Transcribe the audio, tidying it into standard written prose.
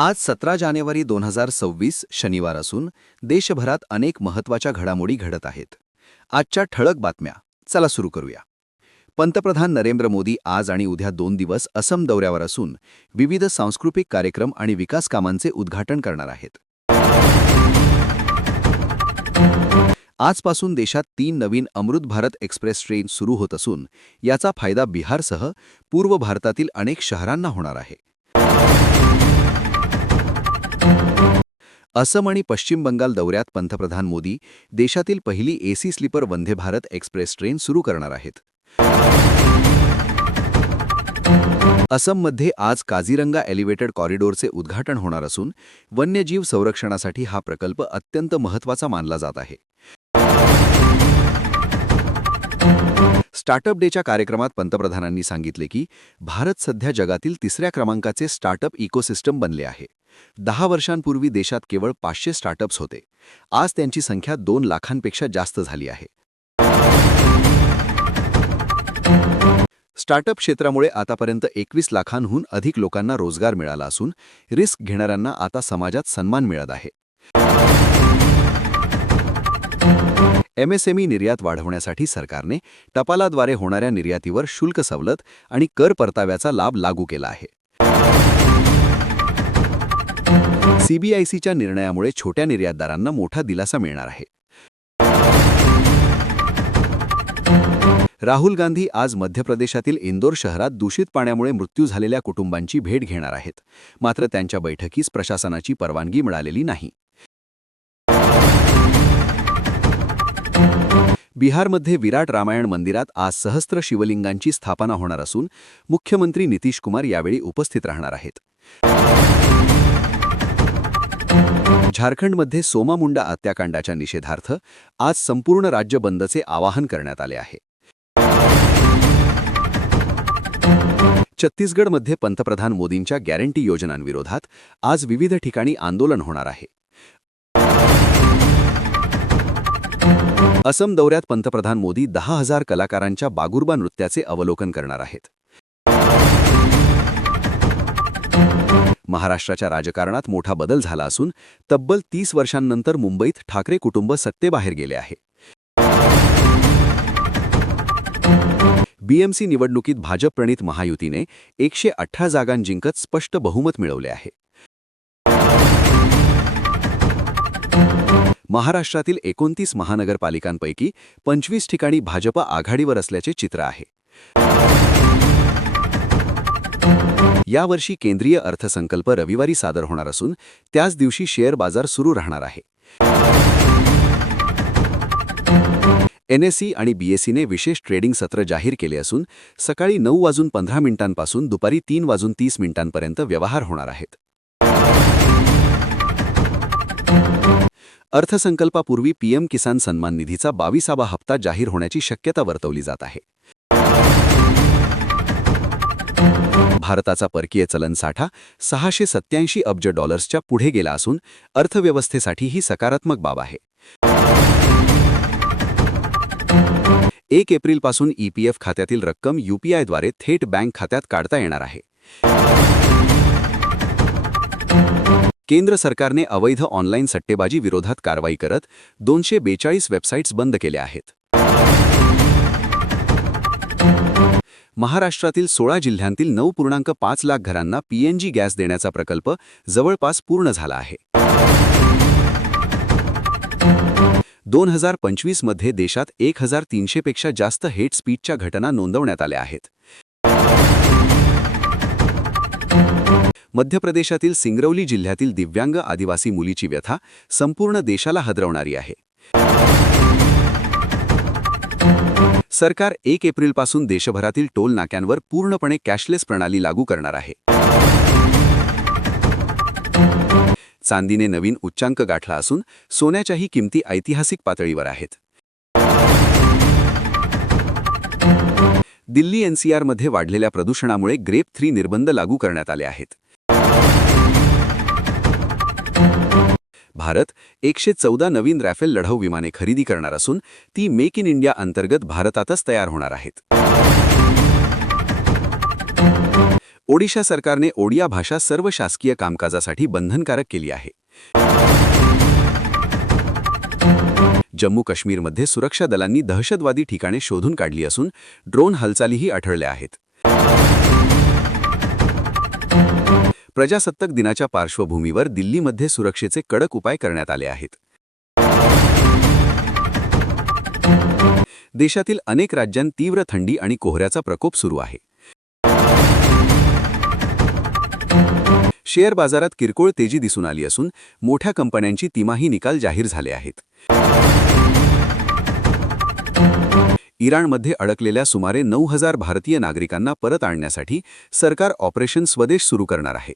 आज 17 जानेवारी 2026 शनिवार असून देशभरात अनेक महत्त्वाच्या घडामोडी घडत आहेत. आजच्या ठळक बातम्या चला सुरू करूया. पंतप्रधान नरेंद्र मोदी आज आणि उद्या 2 दिवस असम दौऱ्यावर असून विविध सांस्कृतिक कार्यक्रम आणि विकास कामांचे उद्घाटन करणार आहेत. आजपासून देशात 3 नवीन अमृत भारत एक्सप्रेस ट्रेन सुरू होत असून याचा फायदा बिहारसह पूर्व भारतातील अनेक शहरांना होणार आहे. असम आणि पश्चिम बंगाल दौऱ्यात पंतप्रधान मोदी देशातील पहिली AC sleeper Vande Bharat express train सुरू करणार आहेत. असममध्ये आज काझीरंगा एलिव्हेटेड कॉरिडॉरचे उद्घाटन होणार असून वन्यजीव संरक्षणासाठी हा प्रकल्प अत्यंत महत्त्वाचा मानला जात आहे. स्टार्टअप डेच्या कार्यक्रमात पंतप्रधानांनी सांगितले की भारत सध्या जगातील 3ऱ्या क्रमांकाचे स्टार्टअप इकोसिस्टम बनले आहे. 10 वर्षांपूर्वी देशात केवळ 500 स्टार्टअप्स होते. आज त्यांची संख्या 2 लाखांपेक्षा जास्त झाली आहे. स्टार्टअप क्षेत्रामुळे आतापर्यंत 21 लाखांहून अधिक लोकांना रोजगार मिळाला असून रिस्क घेणाऱ्यांना आता समाजात सन्मान मिळत आहे. एमएसएमई निर्यात वाढवण्यासाठी सरकारने टपालाद्वारे होणाऱ्या निर्यातीवर शुल्क सवलत आणि कर परताव्याचा लाभ लागू केला आहे. सीबीआयसीच्या निर्णयामुळे छोट्या निर्यातदारांना मोठा दिलासा मिळणार आहे. राहुल गांधी आज मध्य प्रदेशातील इंदोर शहरात दूषित पाण्यामुळे मृत्यू झालेल्या कुटुंबांची भेट घेणार आहेत. मात्र त्यांच्या बैठकीस प्रशासनाची परवानगी मिळालेली नाही. बिहारमध्ये विराट रामायण मंदिरात आज सहस्त्र शिवलिंगांची स्थापना होणार असून मुख्यमंत्री नितीश कुमार यावेळी उपस्थित राहणार आहेत. झारखंडमध्ये सोमा मुंडा हत्याकांडाच्या निषेधार्थ आज संपूर्ण राज्य बंदचे आवाहन करण्यात आले आहे. छत्तीसगडमध्ये पंतप्रधान मोदींच्या गॅरंटी योजनांविरोधात आज विविध ठिकाणी आंदोलन होणार आहे. असम दौऱ्यात पंतप्रधान मोदी 10,000 कलाकारांच्या बागुरबा नृत्याचे अवलोकन करणार आहेत. महाराष्ट्राच्या राजकारणात मोठा बदल झाला असून तब्बल 30 वर्षांनंतर मुंबईत ठाकरे कुटुंब सत्तेबाहेर गेले आहे. बीएमसी निवडणुकीत भाजप प्रणित महायुतीने 118 जागां जिंकत स्पष्ट बहुमत मिळवले आहे. महाराष्ट्रातील 29 महानगरपालिकांपैकी 25 ठिकाणी भाजप आघाडीवर असल्याचे चित्र आहे. यावर्षी केंद्रीय अर्थसंकल्प रविवारी सादर होणार असून त्याच दिवशी शेअर बाजार सुरू राहणार आहे. एनएसई आणि बीएसईने विशेष ट्रेडिंग सत्र जाहीर केले असून सकाळी 9:15 पासून दुपारी 3:30 व्यवहार होणार आहेत. अर्थसंकल्पापूर्वी पीएम किसान सन्मान निधीचा 22वा हप्ता जाहीर होण्याची शक्यता वर्तवली जात आहे. भारताचा परकीय चलन साठा $687 अब्ज पुढे गेला असून अर्थव्यवस्थेसाठी ही सकारात्मक बाब आहे. 1 एप्रिलपासून ईपीएफ खात्यातील रक्कम यूपीआयद्वारे थेट बँक खात्यात काढता येणार आहे. केंद्र सरकारने अवैध ऑनलाईन सट्टेबाजी विरोधात कारवाई करत 242 वेबसाईट्स बंद केल्या आहेत. महाराष्ट्रातील 16 जिल्ह्यांतील 9.5 लाख घरांना पीएनजी गॅस देण्याचा प्रकल्प जवळपास पूर्ण झाला आहे. 2025 मध्ये देशात 1300 पेक्षा जास्त हेट स्पीचच्या घटना नोंदवण्यात आल्या आहेत. मध्य प्रदेशातील सिंगरौली जिल्ह्यातील दिव्यांग आदिवासी मुलीची व्यथा संपूर्ण देशाला हादरवणारी आहे. सरकार 1 एप्रिलपासून देशभरातील टोल नाक्यांवर पूर्णपणे कॅशलेस प्रणाली लागू करणार आहे. चांदीने नवीन उच्चांक गाठला असून सोन्याच्याही किमती ऐतिहासिक पातळीवर आहेत. दिल्ली एनसीआरमध्ये वाढलेल्या प्रदूषणामुळे ग्रेप 3 निर्बंध लागू करण्यात आले आहेत. भारत 114 नवीन राफेल लढाऊ विमाने खरेदी करणार असून ती मेक इन इंडिया अंतर्गत भारतातच तयार होणार आहेत. ओडिशा सरकारने ओडिया भाषा सर्व शासकीय कामकाजासाठी बंधनकारक केली आहे. जम्मू काश्मीरमध्ये सुरक्षा दलांनी दहशतवादी ठिकाणे शोधून काढली असून ड्रोन हालचालीही आढळल्या आहेत. प्रजासत्ताक दिनाच्या पार्श्वभूमीवर दिल्लीमध्ये सुरक्षेचे कडक उपाय करण्यात आले आहेत. देशातील अनेक राज्यांत तीव्र थंडी आणि कोहऱ्याचा प्रकोप सुरू आहे. शेअर बाजारात किरकोळ तेजी दिसून आली असून मोठ्या कंपन्यांची तिमाही निकाल जाहीर झाले आहेत. इराणमध्ये अडकलेल्या सुमारे 9,000 भारतीय नागरिकांना परत आणण्यासाठी सरकार ऑपरेशन स्वदेश सुरू करणार आहे.